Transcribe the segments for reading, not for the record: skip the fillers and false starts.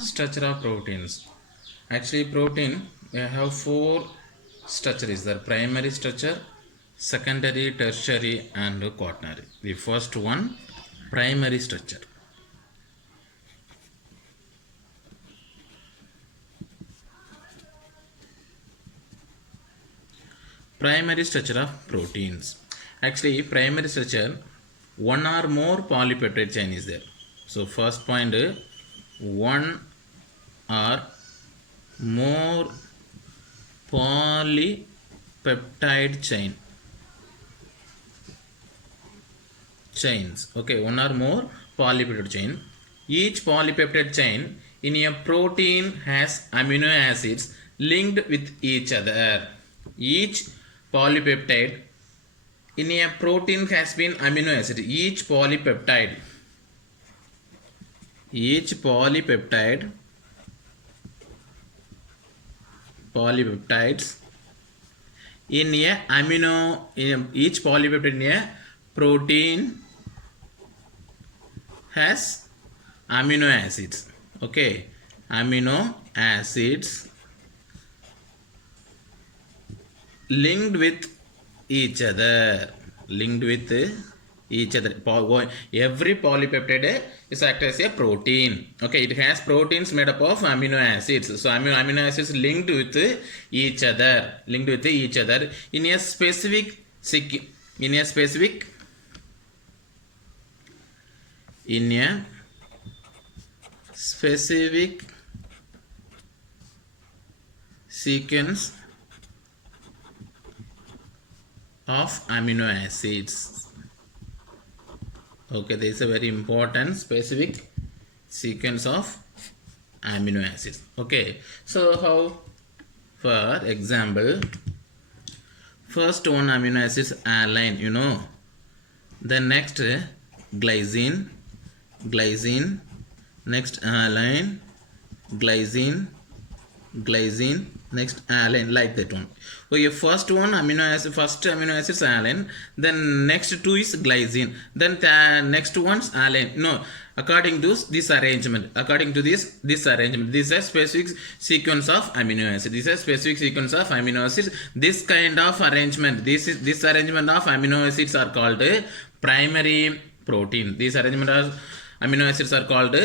Structure of proteins. Actually, protein we have four structures: the primary structure, secondary, tertiary, and quaternary. The first one, primary structure. Primary structure of proteins. Actually, primary structure, one or more polypeptide chain is there. So first point, one or more polypeptide chains. Okay, one or more polypeptide chain. Each polypeptide chain in a protein has amino acids linked with each other. Each polypeptide in a protein has been amino acid. Each polypeptides in a each polypeptide in a protein has amino acids. Okay, amino acids linked with each other. Every polypeptide is act as a protein. Okay, it has proteins made up of amino acids. So amino acids linked with each other in a specific sequence of amino acids. Okay, there is a very important specific sequence of amino acids. Okay, so how, for example, first one amino acid is alanine, you know, then next glycine, next alanine, glycine, next alanine, like that one. Okay, first one amino acid is alanine, then next two is glycine, then next one's alanine. No, according to this arrangement, this is a specific sequence of amino acids. This kind of arrangement, this arrangement of amino acids are called primary protein. This arrangement of amino acids are called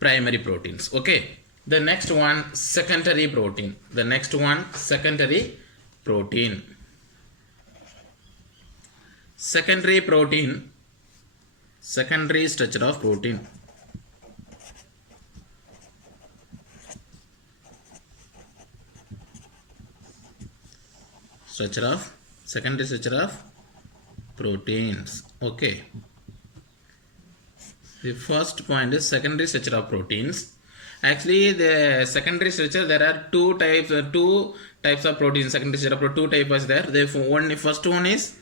primary proteins. Okay, the next one, secondary protein. Secondary structure of protein. Secondary structure of proteins. Okay, the first point is secondary structure of proteins. Actually, the secondary structure, there are two types of proteins. Secondary structure of two types there. The first one is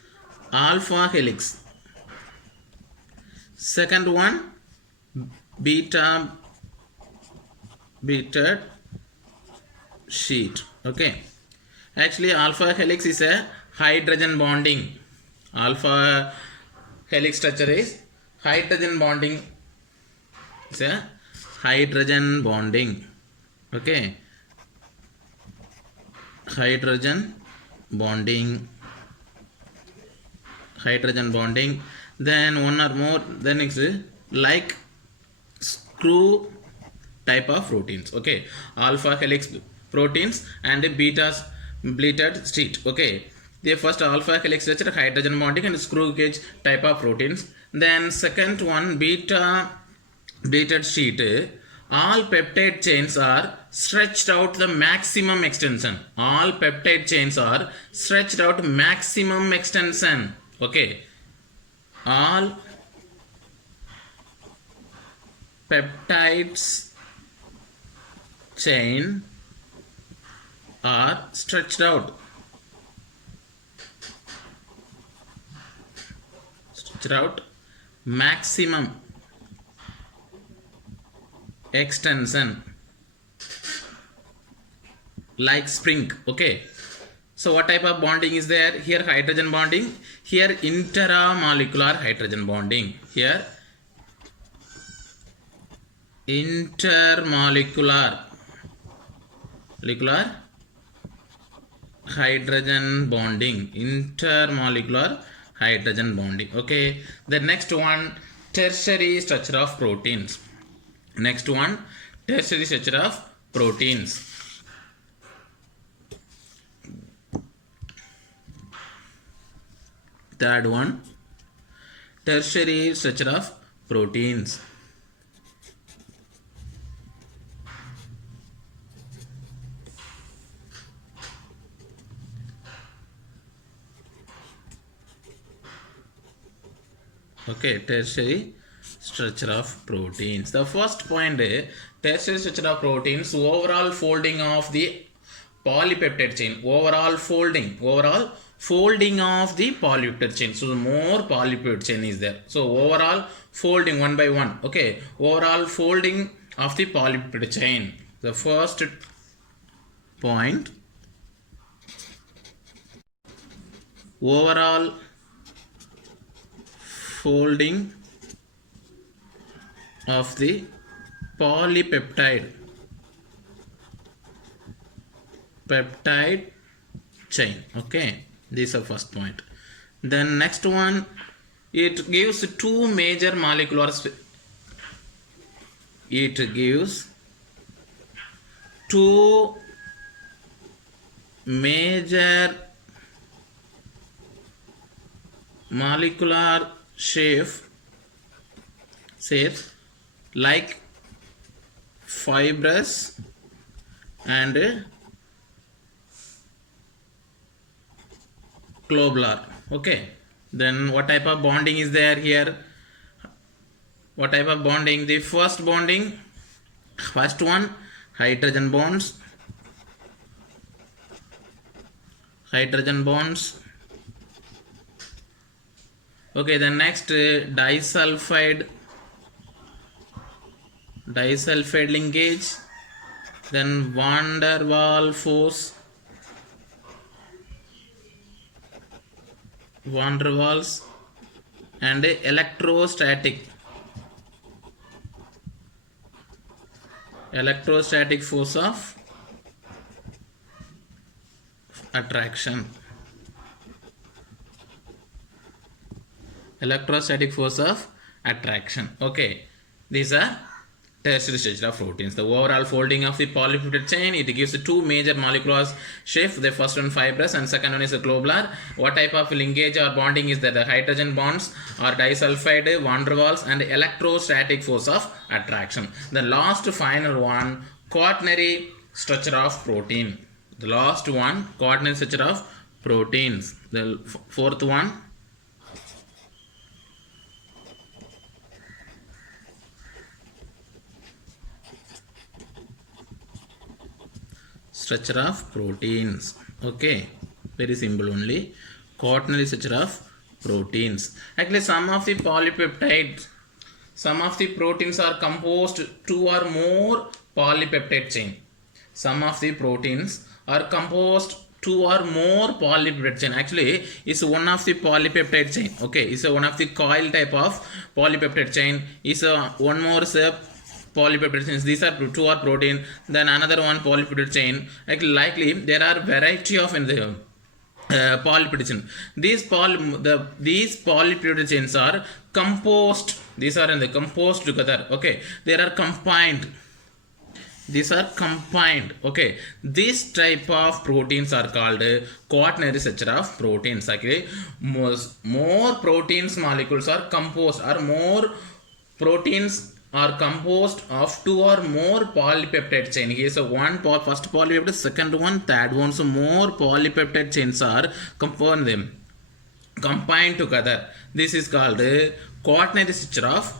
alpha helix. Second one, beta sheet. Okay, actually alpha helix is a hydrogen bonding. Alpha helix structure is hydrogen bonding. It's a hydrogen bonding. Okay, hydrogen bonding. Then one or more, then it's like screw type of proteins. Okay, alpha helix proteins and beta sheet. Okay, the first alpha helix structure, hydrogen bonding and screw gauge type of proteins. Then second one, beta sheet, all peptide chains are stretched out the maximum extension. Okay, all peptides chain are stretched out maximum extension, like spring. Okay, so what type of bonding is there? Here hydrogen bonding, here intramolecular hydrogen bonding, here intermolecular molecular hydrogen bonding, intermolecular hydrogen bonding. Okay, the next one, tertiary structure of proteins. Next one, tertiary structure of proteins. Third one, tertiary structure of proteins. Okay, tertiary structure of proteins. The first point, tertiary structure of proteins, overall folding of the polypeptide chain. Overall folding of the polypeptide chain. So more polypeptide chain is there. So overall folding one by one. Okay, overall folding of the polypeptide chain. The first point, overall folding of the polypeptide chain. Okay, this is the first point. Then next one, it gives two major molecular molecular shapes like fibrous and globular. Okay, then what type of bonding is there here? What type of bonding? The first one, hydrogen bonds. Okay, then next, disulfide linkage, then van der Waals and electrostatic force of attraction. Okay, these are tertiary structure of proteins. The overall folding of the polypeptide chain, it gives two major molecular shapes. The first one fibrous and second one is a globular. What type of linkage or bonding is there? The hydrogen bonds or disulfide van der Waals and electrostatic force of attraction. The last final one, quaternary structure of protein. The last one, quaternary structure of proteins. The fourth one, structure of proteins. Okay, very simple only, quaternary structure of proteins. Actually, some of the proteins are composed two or more polypeptide chain. Some of the proteins are composed two or more polypeptide chain. Actually, it's one of the polypeptide chain. Okay, it's one of the coil type of polypeptide chain. Is one more polypeptide chains. These are two are protein, then another one polypeptide chain. Likely there are variety of in the polypeptide chain. These polypeptide chains are composed. These are in the composed together. Okay, they are combined. Okay, this type of proteins are called quaternary structure of proteins. Okay, more proteins molecules are composed, or more proteins are composed of two or more polypeptide chain. Here is first polypeptide, second one, third one. So more polypeptide chains are combined together. This is called quaternary structure of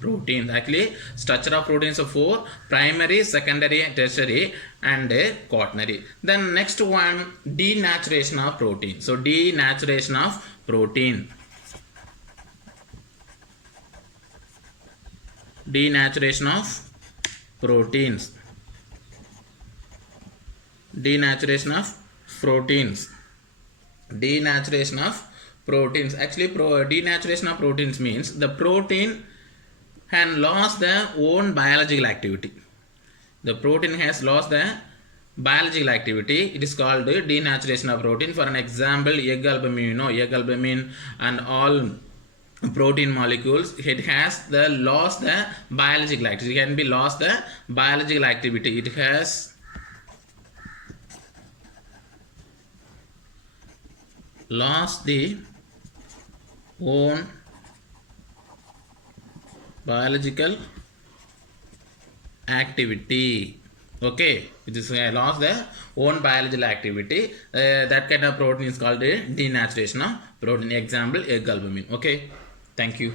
proteins. Actually, structure of proteins are four: primary, secondary, tertiary, and quaternary. Then next one, denaturation of protein. So denaturation of protein. Denaturation of proteins. Denaturation of proteins. Actually, denaturation of proteins means the protein and lost their own biological activity. The protein has lost the biological activity. It is called denaturation of protein. For an example, egg albumin, egg albumin and all protein molecules, it has the lost the biological activity. It can be lost the biological activity. It has lost the own biological activity. Okay, it is lost their own biological activity. That kind of protein is called a denaturation of protein. Example, egg albumin. Okay, thank you.